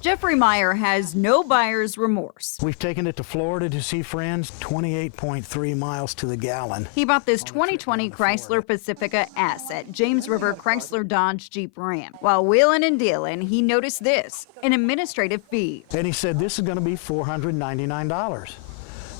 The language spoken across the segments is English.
Jeffrey Meyer has no buyer's remorse. We've taken it to Florida to see friends, 28.3 miles to the gallon. He bought this 2020 Chrysler Pacifica S at James River Chrysler Dodge Jeep Ram. While wheeling and dealing, he noticed this, an administrative fee. And he said, this is going to be $499.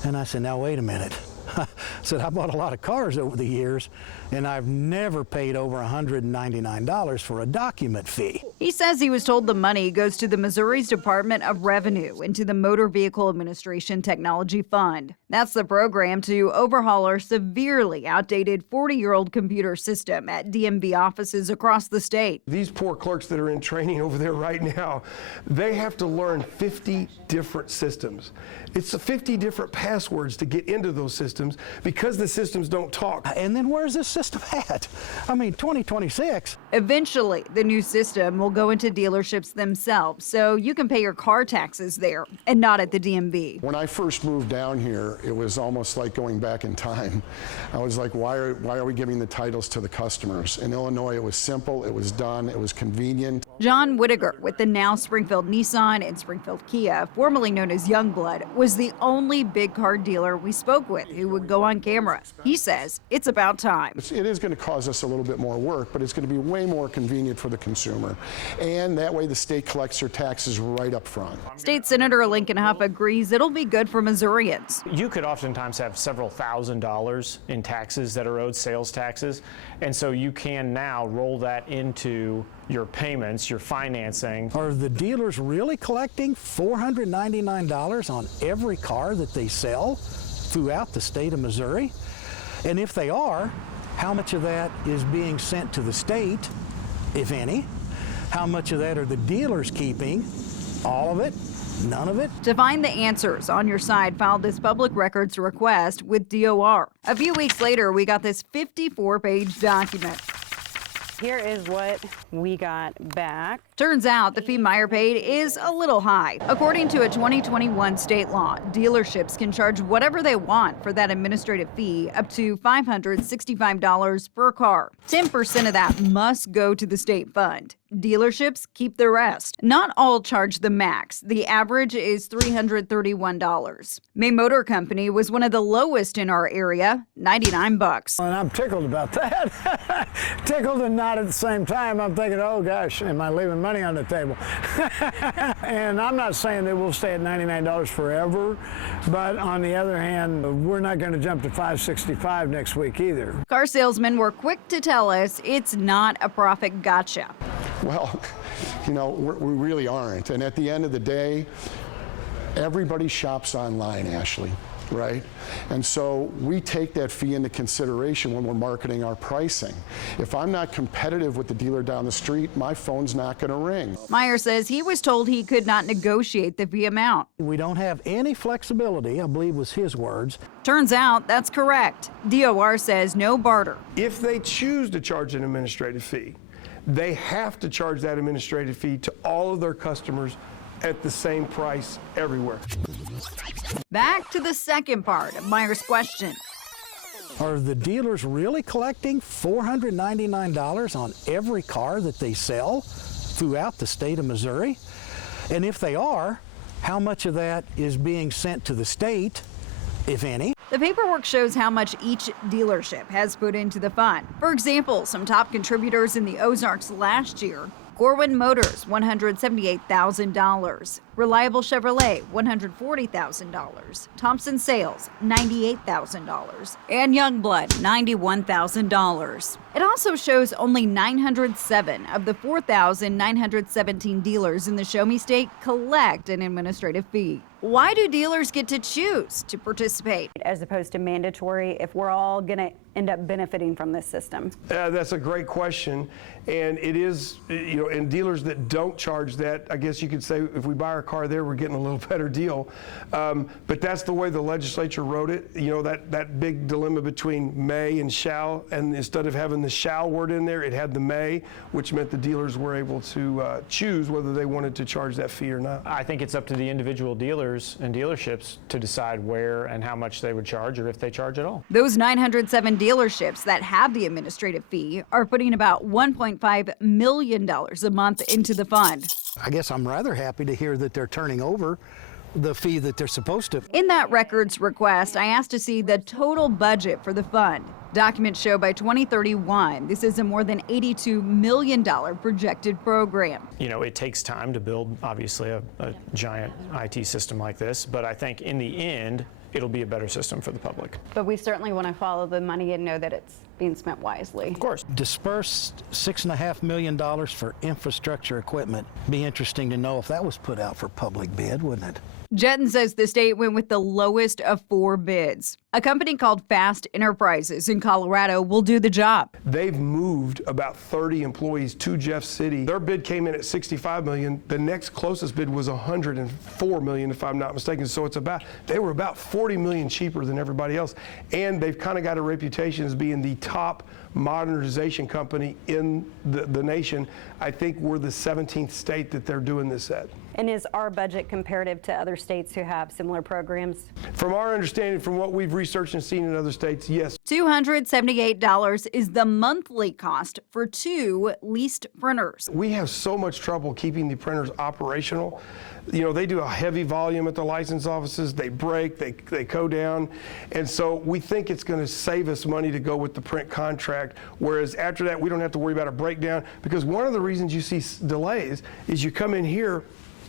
And I said, now wait a minute. I said, I bought a lot of cars over the years, and I've never paid over $199 for a document fee. He says he was told the money goes to the Missouri's Department of Revenue into the Motor Vehicle Administration Technology Fund. That's the program to overhaul our severely outdated 40-year-old computer system at DMV offices across the state. These poor clerks that are in training over there right now, they have to learn 50 different systems. It's 50 different passwords to get into those systems because the systems don't talk. And then where's this system at? I mean, 2026. Eventually, the new system will go into dealerships themselves, so you can pay your car taxes there and not at the DMV. When I first moved down here, it was almost like going back in time. I was like, why are we giving the titles to the customers? In Illinois, it was simple, it was done, it was convenient. John Whittaker with the now Springfield Nissan and Springfield Kia, formerly known as Youngblood, was the only big car dealer we spoke with who would go on camera. He says it's about time. It is going to cause us a little bit more work, but it's going to be way more convenient for the consumer. And that way the state collects their taxes right up front. State Senator Lincoln Huff agrees it'll be good for Missourians. You could oftentimes have several $1,000s in taxes that are owed, sales taxes, and so you can now roll that into your payments, your financing. Are the dealers really collecting $499 on every car that they sell throughout the state of Missouri? And if they are, how much of that is being sent to the state, if any? How much of that are the dealers keeping? All of it? None of it? To find the answers, On Your Side filed this public records request with DOR. A few weeks later, we got this 54-page document. Here is what we got back. Turns out the fee Meyer paid is a little high. According to a 2021 state law, dealerships can charge whatever they want for that administrative fee, up to $565 per car. 10% of that must go to the state fund. Dealerships keep the rest. Not all charge the max. The average is $331. May Motor Company was one of the lowest in our area, $99. And I'm tickled about that. Tickled and not at the same time. I'm thinking, oh gosh, am I leaving money on the table? And I'm not saying that we'll stay at $99 forever, but on the other hand, we're not going to jump to $565 next week either. Car salesmen were quick to tell us it's not a profit gotcha. Well, you know, we really aren't. And at the end of the day, everybody shops online, Ashley, right? And so we take that fee into consideration when we're marketing our pricing. If I'm not competitive with the dealer down the street, my phone's not going to ring. Meyer says he was told he could not negotiate the fee amount. We don't have any flexibility, I believe was his words. Turns out that's correct. DOR says no barter. If they choose to charge an administrative fee, they have to charge that administrative fee to all of their customers at the same price everywhere. Back to the second part of Meyer's question. Are the dealers really collecting $499 on every car that they sell throughout the state of Missouri? And if they are, how much of that is being sent to the state, if any? The paperwork shows how much each dealership has put into the fund. For example, some top contributors in the Ozarks last year: Corwin Motors, $178,000. Reliable Chevrolet, $140,000. Thompson Sales, $98,000. And Youngblood, $91,000. It also shows only 907 of the 4,917 dealers in the Show Me State collect an administrative fee. Why do dealers get to choose to participate? As opposed to mandatory, if we're all going to end up benefiting from this system? That's a great question. And it is, you know, and dealers that don't charge that, I guess you could say if we buy our car there, we're getting a little better deal. But that's the way the legislature wrote it. You know, that big dilemma between may and shall, and instead of having the shall word in there, it had the may, which meant the dealers were able to choose whether they wanted to charge that fee or not. I think it's up to the individual dealers and dealerships to decide where and how much they would charge, or if they charge at all. Those 907 dealerships that have the administrative fee are putting about $1.5 million a month into the fund. I guess I'm rather happy to hear that they're turning over the fee that they're supposed to. In that records request, I asked to see the total budget for the fund. Documents show by 2031, this is a more than $82 million projected program. You know, it takes time to build, obviously, a giant IT system like this, but I think in the end, it'll be a better system for the public. But we certainly want to follow the money and know that it's being spent wisely. Of course. Dispersed $6.5 million for infrastructure equipment. Be interesting to know if that was put out for public bid, wouldn't it? Jetton says the state went with the lowest of 4 bids. A company called Fast Enterprises in Colorado will do the job. They've moved about 30 employees to Jeff City. Their bid came in at $65 million. The next closest bid was $104 million, if I'm not mistaken. So they were about $40 million cheaper than everybody else. And they've kind of got a reputation as being the top modernization company in the nation. I think we're the 17th state that they're doing this at. And is our budget comparative to other states who have similar programs? From our understanding, from what we've researched and seen in other states, yes. $278 is the monthly cost for 2 leased printers. We have so much trouble keeping the printers operational. You know, they do a heavy volume at the license offices. They break, they go down. And so we think it's going to save us money to go with the print contract, whereas after that, we don't have to worry about a breakdown, because one of the reasons you see delays is you come in here,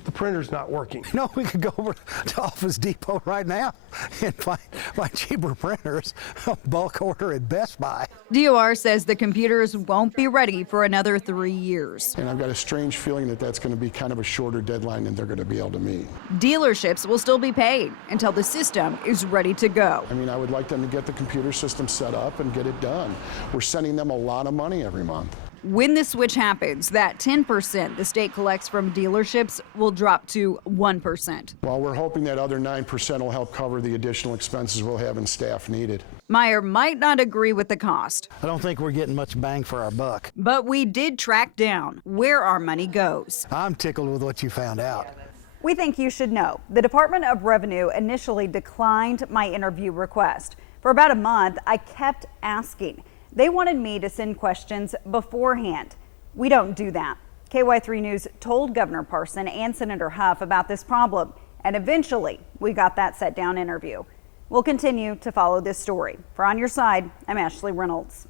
the printer's not working. No, we could go over to Office Depot right now and find cheaper printers, bulk order at Best Buy. DOR says the computers won't be ready for another 3 years. And I've got a strange feeling that that's going to be kind of a shorter deadline than they're going to be able to meet. Dealerships will still be paid until the system is ready to go. I mean, I would like them to get the computer system set up and get it done. We're sending them a lot of money every month. When the switch happens, that 10% the state collects from dealerships will drop to 1%. Well, we're hoping that other 9% will help cover the additional expenses we'll have in staff needed. Meyer might not agree with the cost, I don't think we're getting much bang for our buck. but we did track down where our money goes. I'm tickled with what you found out. We think you should know. The Department of Revenue initially declined my interview request. For about a month, I kept asking. They wanted me to send questions beforehand. We don't do that. KY3 News told Governor Parson and Senator Huff about this problem, and eventually we got that set down interview. We'll continue to follow this story. For On Your Side, I'm Ashley Reynolds.